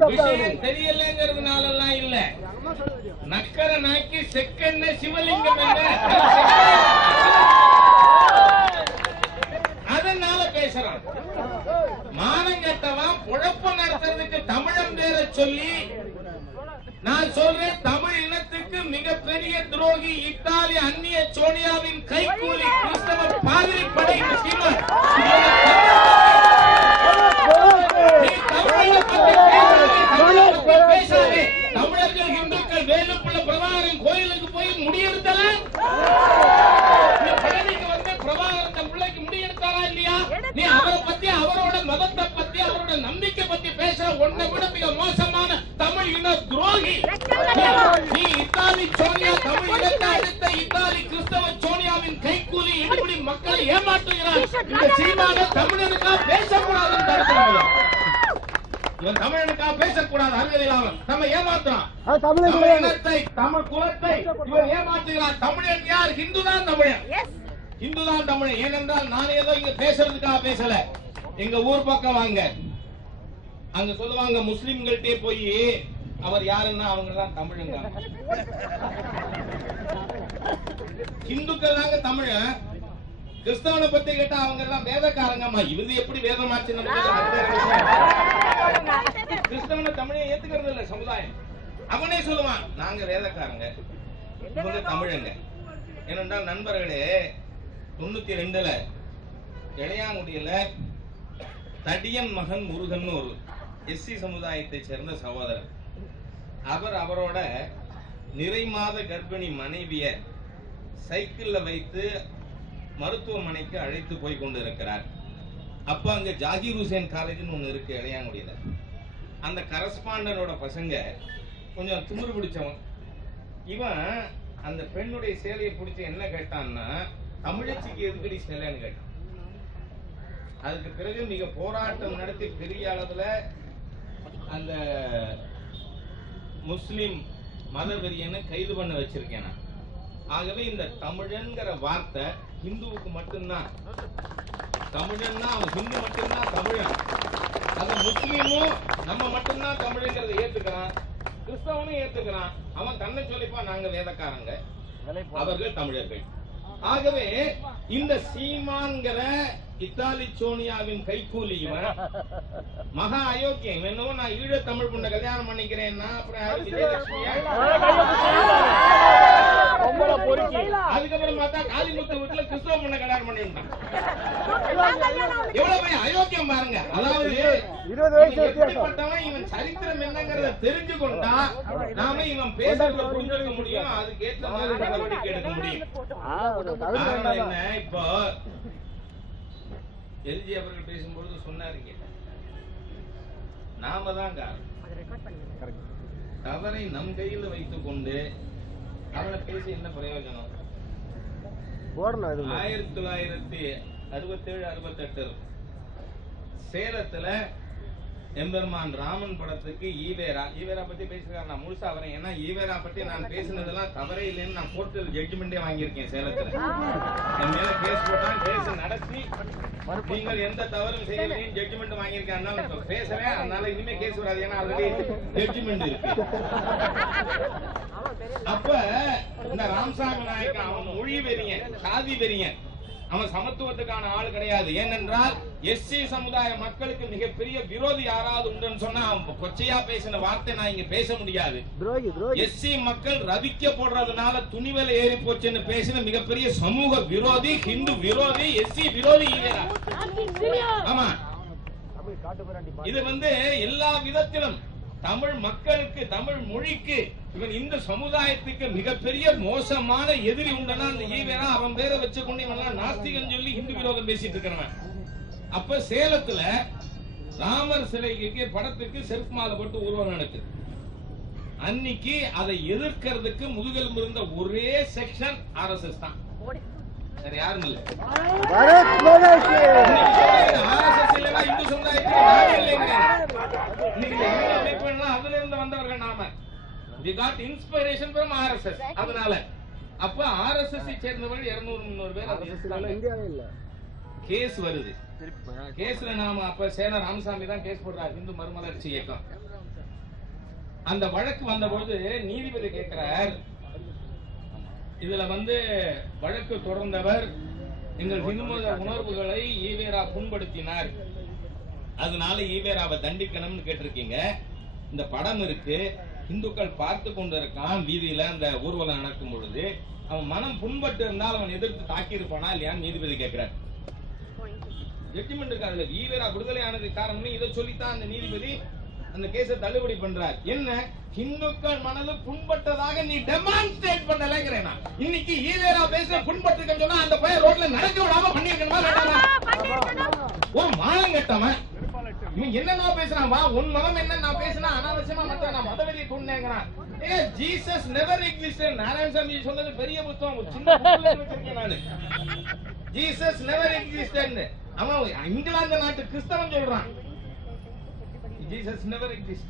விஷயம் தெரியலங்கிறதுனால இல்ல, நக்கர நாக்கி செக்கென்ன சிவலிங்கம் அதனால பேசுறான். மானங்கட்டவன் பொழப்பு நடத்துறதுக்கு தமிழன் பேரை சொல்லி நான் சொல்றேன். தமிழ் இனத்துக்கு மிகப்பெரிய துரோகி இத்தாலி அந்நிய சோனியாவின் கைகூலி கிறிஸ்தவ பாதிரி படை சீமான். பேசாதே. தமிழர்கள் இந்துக்கள் வேலுப்புள்ள பிரபாகரன் கோயிலுக்கு போய் முடியெடுத்தல, பழனிக்கு வந்து பிரபாகரன் தன் பிள்ளைக்கு முடியெடுத்தாரா இல்லையா? நீ அவரை பத்தி, அவரோட மதத்தை பத்தி, அவரோட நம்பிக்கை பத்தி பேசுற ஒன்றை விட மிக மோசமான தமிழ் இன துரோகி நீ. இத்தாலி சோனியா தமிழ் இனத்தை அடுத்த இத்தாலி கிறிஸ்தவ சோனியாவின் கைக்கூலி இப்படி மக்களை ஏமாற்றுகிறார். இந்த சீமான தமிழனுக்காக பேசக்கூடாதுன்னு தடுக்கிறாங்க. இவன் தமிழனுக்காக பேசக்கூடாது, அருகதை இல்லாமல் நம்ம ஏமாத்துறான். தமிழ் இனத்தை, தமிழ் குலத்தை இவன் ஏமாற்றுகிறான். தமிழன் யார்? ஹிந்துதான் தமிழன், ஹிந்துதான் தமிழன். ஏனென்றால் நான் ஏதோ இங்க பேசுறதுக்காக பேசல. எங்க ஊர் பக்கம் வாங்க, அங்க சொல்லுவாங்க முஸ்லிம்கள்ட்டே போய் அவர் யாருன்னா அவங்க தான் தமிழுங்க. ஹிந்துக்கள் தாங்க தமிழன். கிறிஸ்தவனை பத்தி கேட்டா அவங்க எல்லாம் வேதக்காரங்கம்மா. இது எப்படி வேதமாச்சு? கிறிஸ்தவனை தமிழை ஏத்துக்கிறது இல்ல சமுதாயம். அவனே சொல்லுவான் நாங்க வேதக்காரங்க, இவங்க தமிழங்க. ஏனென்றால் நண்பர்களே, 92ல இளையாங்குடியில தடியன் மகன் முருகன் ஒரு எஸ்சி சமுதாயத்தை சேர்ந்த சகோதரர். அவரோட நிறை மாத கர்ப்பிணி மனைவிய சைக்கிள்ல வைத்து மருத்துவமனைக்கு அழைத்து போய் கொண்டு இருக்கிறார். அப்ப அங்க ஜாகிர் ஹுசேன் காலேஜ்னு ஒண்ணு இருக்கு இளையாங்குடியில. அந்த கரஸ்பாண்டனோட பசங்க கொஞ்சம் திமிரு பிடிச்சவன். இவன் அந்த பெண்ணுடைய சேலையை பிடிச்சி என்ன கேட்டான்னா, தமிழச்சிக்கு எதுக்கடி சேலைன்னு கேட்டான். அதுக்கு பிறகு மிக போராட்டம் நடத்தி பெரிய அளவுல அந்த முஸ்லிம் மதவெறியனை கைது பண்ண வச்சிருக்கேன். ஆகவே இந்த தமிழன்கிற வார்த்தை ஹிந்துவுக்கு மட்டும்தான். தமிழன்னா அவன் ஹிந்து மட்டும்தான் தமிழன். அது முஸ்லீமும் நம்ம மட்டும்தான் தமிழ்ங்கிறத ஏத்துக்கிறான், கிறிஸ்தவனும் ஏத்துக்கிறான். அவன் தன்னை சொல்லிப்பான் நாங்க வேதக்காரங்க, அவர்கள் தமிழர்கள். ஆகவே இந்த சீமான்கிற இத்தாலி சோனியாவின் கைக்கூலி இவன் மகா அயோக்கியம். என்னவோ நான் ஈழ தமிழ் பொண்ணை கல்யாணம் பண்ணிக்கிறேன்னா அப்புறம் அதுக்கப்புறம் பார்த்தா காளிமுத்து வீட்டுல கிறிஸ்தவ பொண்ணை கல்யாணம் பண்ணிட்டான். எவ்வளவு அயோக்கியம் பாருங்க. அதாவது எப்படிப்பட்டவன் இவன் சரித்திரம் என்னங்கிறத தெரிஞ்சு கொண்டா நாம இவன் பேசுறத புரிஞ்சுக்க முடியும், அதுக்கு ஏற்ற மாதிரி நடவடிக்கை எடுக்க முடியும். காரணம் என்ன? இப்போ எல்ஜி அவர்கள் பேசும்பொழுது சொன்னாருங்க, நாம தான் தவறை நம் கையில் வைத்துக் கொண்டு அவனை பேசி என்ன பிரயோஜனம்? 1967-68 சேலத்துல எம்பெருமான் ராமன் படத்துக்கு ஈவேரா பத்தி பேசிருக்காரு. நான் முழுசா வரேன், ஏன்னா ஈவேரா பத்தி நான் பேசினதெல்லாம் தவறே இல்லைன்னு நான் கோர்ட்டு ஜட்ஜ்மெண்டே வாங்கியிருக்கேன். சேலத்துல என் மேல கேஸ் போட்டான், கேஸ் நடத்தி நீங்கள் எந்த தவறும் செய்யலையும் ஜட்ஜ்மெண்ட் வாங்கியிருக்கேன். பேசுறேன், அதனால இனிமே கேஸ் வராது, ஏன்னா ஆல்ரெடி ஜட்ஜ்மெண்ட் இருக்கு. அப்ப இந்த ராமசாமி நாயக்கன் அவன் மொழி வெறியன், சாதி வெறியன், அவன் சமத்துவத்துக்கான ஆள் கிடையாது. ஏனென்றால் எஸ்சி சமுதாய மக்களுக்கு மிகப்பெரிய விரோதி யாராவது உண்டுன்னு சொன்னா கொச்சையா பேசின வார்த்தை நான் இங்க பேச முடியாது. எஸ்சி மக்கள் ரவிக்க போடுறதுனால துணிவலை ஏறி போச்சுன்னு பேசின மிகப்பெரிய சமூக விரோதி, ஹிந்து விரோதி, எஸ்சி விரோதி. ஆமா, இது எல்லா விதத்திலும் தமிழ் மக்களுக்கு, தமிழ் மொழிக்கு, இவன் இந்த சமுதாயத்துக்கு மிகப்பெரிய மோசமான எதிரி உண்டனா அந்த ஈவேரா. அவன் பேரை வச்சுக்கொண்டு இவன் நாஸ்திகன் சொல்லி இந்து விரோதம் பேசிட்டு இருக்கிறவன். அப்ப சேலத்துல ராமர் சிலைக்கு படத்துக்கு செருப்பு மாலை போட்டு உருவம் நடக்குது. அன்னைக்கு அதை எதிர்க்கிறதுக்கு முதுகெலும்பு இருந்த ஒரே செக்ஷன் RSS தான், வேற யாரும் இல்ல. RSS இல்லைன்னா இந்து சமுதாயத்துக்கு அதுல இருந்து வந்தவர்கள் நாம. We got inspiration from RSS. அதனால அப்ப RSS சேர்ந்தவர்கள் 200-300 பேர் கேஸ் வருது. கேஸ்ல நாம அப்ப சேன ராமசாமி தான் கேஸ் போடுறாரு, இந்து மறுமலர்ச்சி இயக்கம். அந்த வழக்கு வந்த பொழுது நீதிபதி கேட்கிறார், இதுல வழக்கு தொடர்ந்தவர் எங்கள் இந்து மத உணர்வுகளை ஈவேரா புண்படுத்தினார், அதனால ஈவேராவை தண்டிக்கணும்னு கேட்டிருக்கீங்க. இந்த படம் இருக்கு, இந்துக்கள் பார்த்து கொண்டிருக்கான். வீதியில அந்த ஊர்வலம் நடக்கும் பொழுது அவன் மனம் புண்பட்டு இருந்தால் அவன் எதிர்த்து தாக்கி இருப்பானா இல்லையான்னு நீதிபதி கேட்கிறார். ஜட்ஜ்மெண்ட் இருக்கு அதுல. ஈவேரா விடுதலை ஆனதுக்கு காரணம் இதை சொல்லித்தான் அந்த நீதிபதி அந்த கேஸை தள்ளுபடி பண்றார். என்ன, இந்துக்கள் மனது புண்பட்டதாக நீ டெமான்ஸ்ட்ரேட் பண்ணலங்கிறேன். இன்னைக்கு ஈவேரா பேச புண்பட்டு சொன்னா அந்த பையன் ரோட்ல நடக்க விடாம பண்ணிருக்கணுமா வேண்டாமா? ஒரு மானம் கட்டவன் இவன் என்னன்னா பேசுறான். வா, உன் மதம் என்ன நான் பேசினா அனாவசியமா மத்த நான் மதவெளியை தூண்டினேங்கிறான். Jesus never existed. நாராயணசாமி சொன்னது பெரிய புத்தகம், ஒரு சின்ன புத்தகம் வச்சிருக்கேன் நானு. Jesus never existed. அவன் இங்கிலாந்து நாட்டு கிறிஸ்தவன் சொல்றான். Jesus never existed.